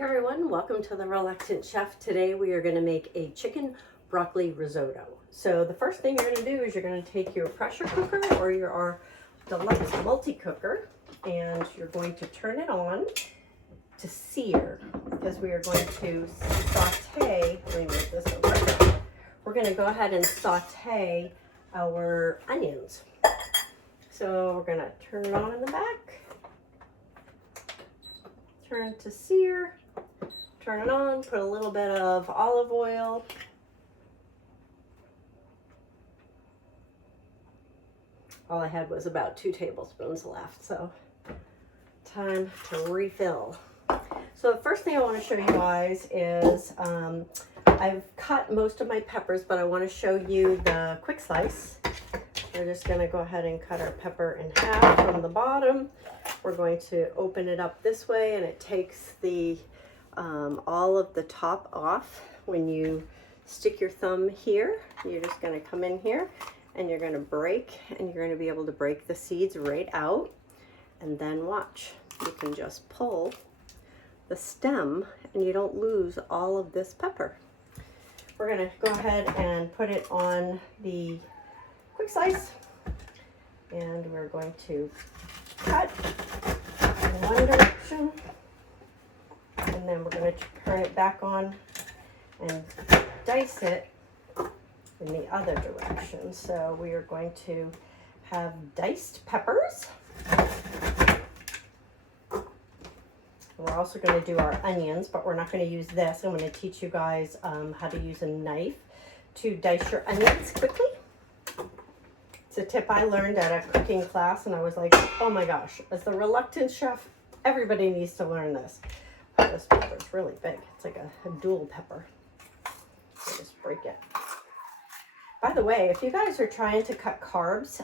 Hey everyone, welcome to the Reluctant Chef. Today we are going to make a chicken broccoli risotto. So the first thing you're going to do is you're going to take your pressure cooker or your deluxe multi-cooker and you're going to turn it on to sear because we are going to saute. Let me move this over. We're going to go ahead and saute our onions. So we're going to turn it on in the back, turn to sear. Turn it on, put a little bit of olive oil. All I had was about 2 tablespoons left, so time to refill. So the first thing I want to show you guys is I've cut most of my peppers, but I want to show you the quick slice. We're just going to go ahead and cut our pepper in half from the bottom. We're going to open it up this way, and it takes the all of the top off. When you stick your thumb here, you're just going to come in here and you're going to break, and you're going to be able to break the seeds right out. And then watch, you can just pull the stem and you don't lose all of this pepper. We're going to go ahead and put it on the quick slice, and we're going to cut in one direction. And then we're going to turn it back on and dice it in the other direction. So we are going to have diced peppers. We're also going to do our onions, but we're not going to use this. I'm going to teach you guys how to use a knife to dice your onions quickly. It's a tip I learned at a cooking class, and I was like, oh my gosh, as the reluctant chef, everybody needs to learn this. This pepper is really big. It's like a dual pepper. So just break it. By the way, if you guys are trying to cut carbs,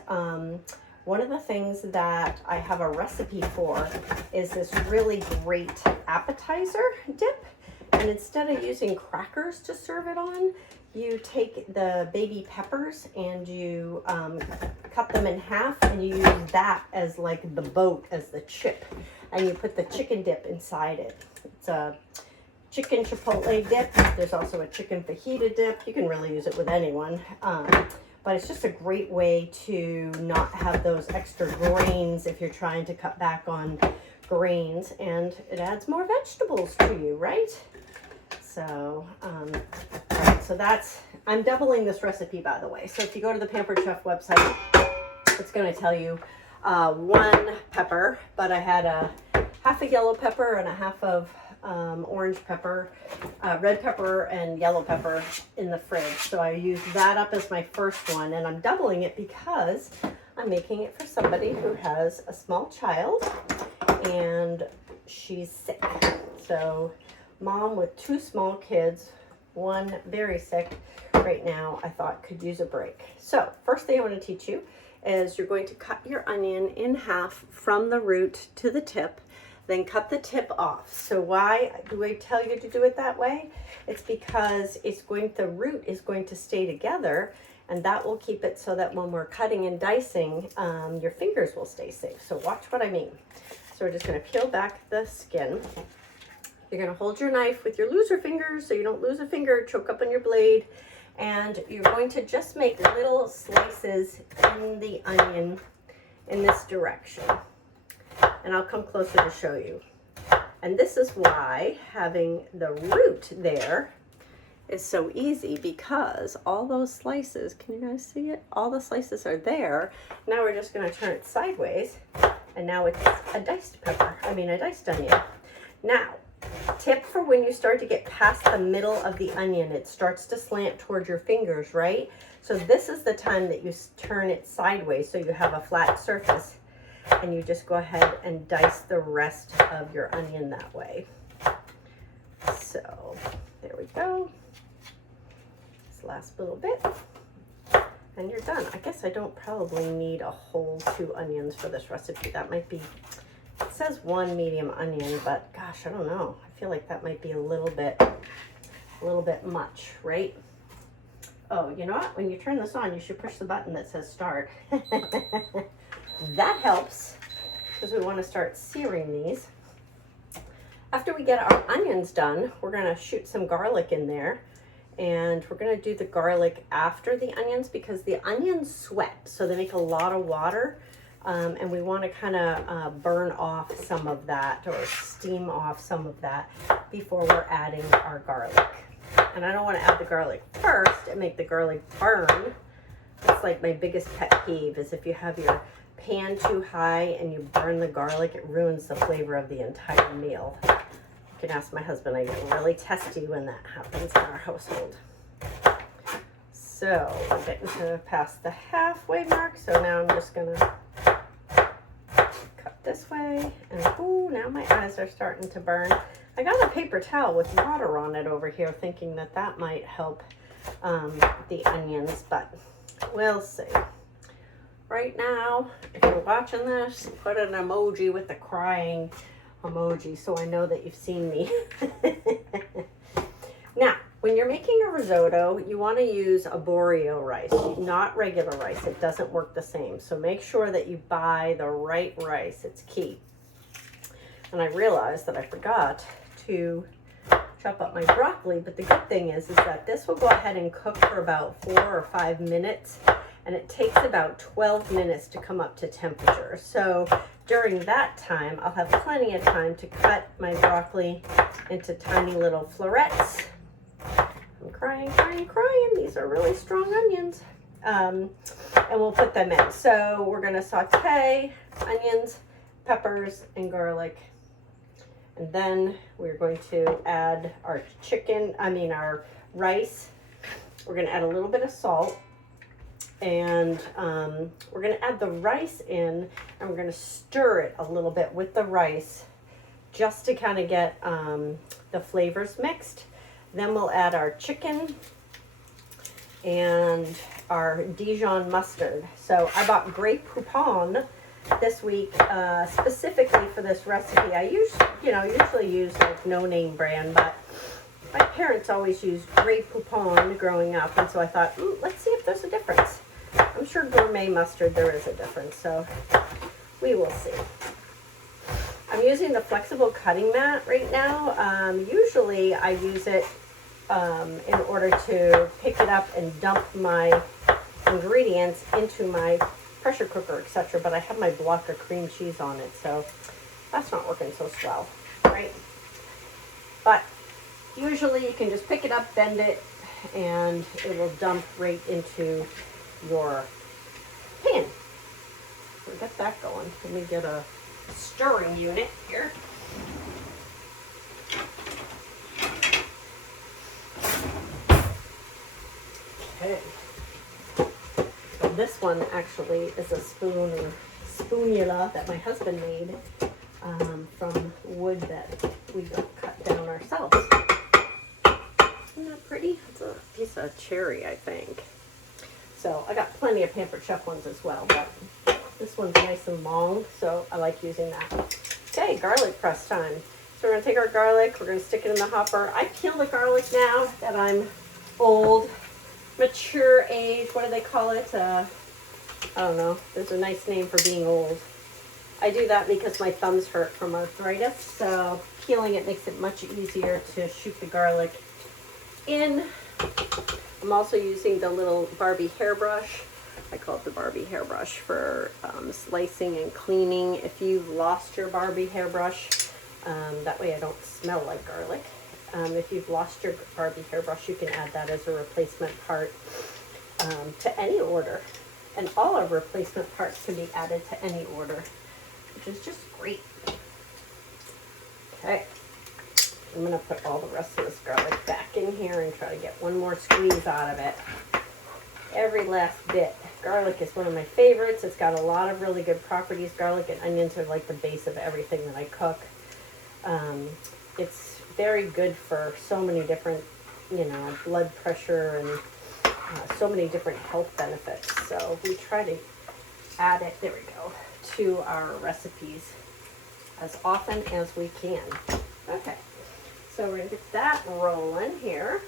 one of the things that I have a recipe for is this really great appetizer dip. And instead of using crackers to serve it on, you take the baby peppers and you cut them in half, and you use that as like the boat, as the chip. And you put the chicken dip inside it. It's a chicken chipotle dip. There's also a chicken fajita dip. You can really use it with anyone. But it's just a great way to not have those extra grains if you're trying to cut back on grains. And it adds more vegetables to you, right? So, so that's, I'm doubling this recipe, by the way. So if you go to the Pampered Chef website, it's going to tell you 1 pepper, but I had a half a yellow pepper and a half of orange pepper, red pepper and yellow pepper in the fridge. So I used that up as my first one, and I'm doubling it because I'm making it for somebody who has a small child and she's sick. So mom with 2 small kids, one very sick right now, I thought could use a break. So first thing I want to teach you is you're going to cut your onion in half from the root to the tip, then cut the tip off. So why do I tell you to do it that way? It's because the root is going to stay together, and that will keep it so that when we're cutting and dicing, your fingers will stay safe. So watch what I mean. So we're just going to peel back the skin. You're going to hold your knife with your loser fingers so you don't lose a finger, choke up on your blade. And you're going to just make little slices in the onion in this direction. And I'll come closer to show you. And this is why having the root there is so easy, because all those slices, can you guys see it? All the slices are there. Now we're just going to turn it sideways, and now it's a diced onion. Now, tip for when you start to get past the middle of the onion, it starts to slant towards your fingers, right? So this is the time that you turn it sideways so you have a flat surface, and you just go ahead and dice the rest of your onion that way. So there we go. This last little bit, and you're done. I guess I don't probably need a whole 2 onions for this recipe. That might be, it says 1 medium onion, but gosh, I don't know. I feel like that might be a little bit much, right? Oh, you know what? When you turn this on, you should push the button that says start. That helps because we want to start searing these. After we get our onions done, we're gonna shoot some garlic in there. And we're gonna do the garlic after the onions because the onions sweat, so they make a lot of water. And we wanna kinda burn off some of that or steam off some of that before we're adding our garlic. And I don't wanna add the garlic first and make the garlic burn. It's like my biggest pet peeve is if you have your pan too high and you burn the garlic, it ruins the flavor of the entire meal. You can ask my husband, I get really testy when that happens in our household. So we're getting to past the halfway mark, so now I'm just gonna cut this way, and ooh, now my eyes are starting to burn. I got a paper towel with water on it over here, thinking that that might help the onions, but we'll see. Right now, if you're watching this, put an emoji with the crying emoji so I know that you've seen me. Now, when you're making a risotto, you want to use arborio rice, not regular rice. It doesn't work the same. So make sure that you buy the right rice. It's key. And I realized that I forgot to chop up my broccoli, but the good thing is that this will go ahead and cook for about 4 or 5 minutes, and it takes about 12 minutes to come up to temperature. So during that time, I'll have plenty of time to cut my broccoli into tiny little florets. I'm crying, crying, crying. These are really strong onions. And we'll put them in. So we're gonna saute onions, peppers, and garlic. And then we're going to add our our rice. We're gonna add a little bit of salt. And we're gonna add the rice in, and we're gonna stir it a little bit with the rice just to kind of get the flavors mixed. Then we'll add our chicken and our Dijon mustard. So I bought Grey Poupon this week specifically for this recipe. I usually use like no name brand, but my parents always used Grey Poupon growing up, and so I thought, let's see if there's a difference. I'm sure gourmet mustard, there is a difference, so we will see. I'm using the flexible cutting mat right now. Usually I use it in order to pick it up and dump my ingredients into my pressure cooker, etc. But I have my block of cream cheese on it, so that's not working so swell, right? But usually you can just pick it up, bend it, and it will dump right into your pan. So get that going. Let me get a stirring unit here. Okay. So this one actually is a spoonula that my husband made from wood that we got cut down ourselves. Isn't that pretty? It's a piece of cherry, I think. So I got plenty of Pampered Chef ones as well, but this one's nice and long, so I like using that. Okay, garlic press time. So we're gonna take our garlic, we're gonna stick it in the hopper. I peel the garlic now that I'm old, mature age, what do they call it? I don't know, there's a nice name for being old. I do that because my thumbs hurt from arthritis, so peeling it makes it much easier to shoot the garlic in. I'm also using the little Barbie hairbrush. I call it the Barbie hairbrush for slicing and cleaning. If you've lost your Barbie hairbrush, that way I don't smell like garlic. If you've lost your Barbie hairbrush, you can add that as a replacement part to any order. And all our replacement parts can be added to any order, which is just great. Okay. I'm going to put all the rest of this garlic back in here and try to get one more squeeze out of it. Every last bit. Garlic is one of my favorites. It's got a lot of really good properties. Garlic and onions are like the base of everything that I cook. It's very good for so many different, blood pressure and so many different health benefits. So we try to add it, there we go, to our recipes as often as we can. Okay. So we're going to get that rolling here.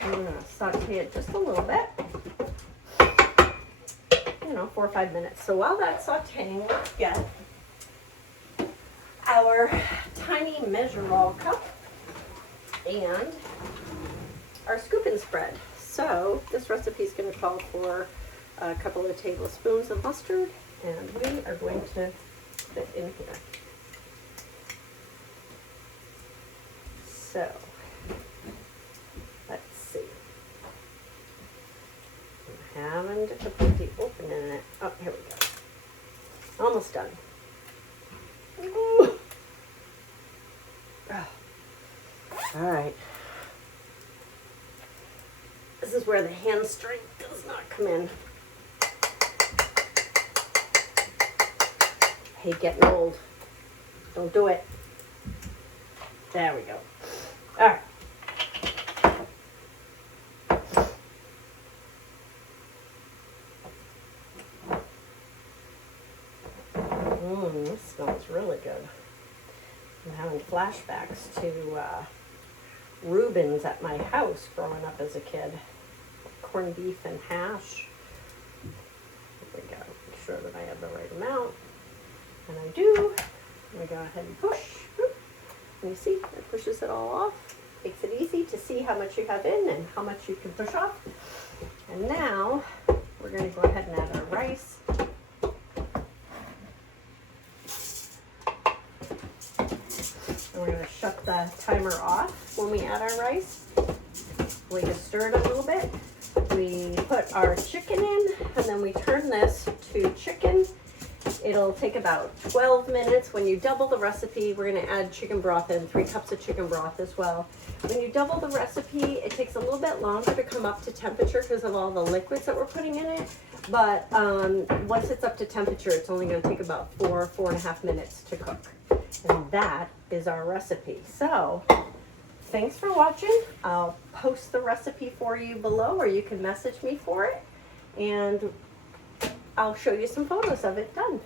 I'm going to saute it just a little bit. 4 or 5 minutes. So while that's sauteing, let's get our tiny measure-all cup and our scoop and spread. So this recipe is going to call for a couple of tablespoons of mustard, and we are going to fit in here. So let's see. I'm having difficulty opening it. Oh, here we go. Almost done. Ooh. Oh. All right. This is where the hand strength does not come in. I hate getting old. Don't do it. There we go. All right. This smells really good. I'm having flashbacks to Rubens at my house growing up as a kid. Corned beef and hash. There we go. Make sure that I have the right amount. And I do. I'm going to go ahead and push. And you see, it pushes it all off. Makes it easy to see how much you have in and how much you can push off. And now we're going to go ahead and add our rice. And we're going to shut the timer off when we add our rice. We just stir it a little bit. We put our chicken in, and then we turn this to chicken. It'll take about 12 minutes. When you double the recipe, we're going to add chicken broth in, 3 cups of chicken broth as well. When you double the recipe, it takes a little bit longer to come up to temperature because of all the liquids that we're putting in it. But once it's up to temperature, it's only going to take about 4.5 minutes to cook. And that is our recipe. So thanks for watching. I'll post the recipe for you below, or you can message me for it. And I'll show you some photos of it done.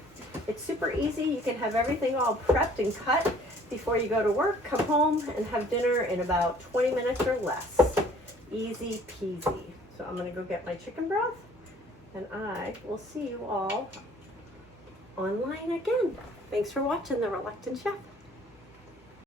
It's super easy. You can have everything all prepped and cut before you go to work, come home, and have dinner in about 20 minutes or less. Easy peasy. So I'm going to go get my chicken broth, and I will see you all online again. Thanks for watching The Reluctant Chef.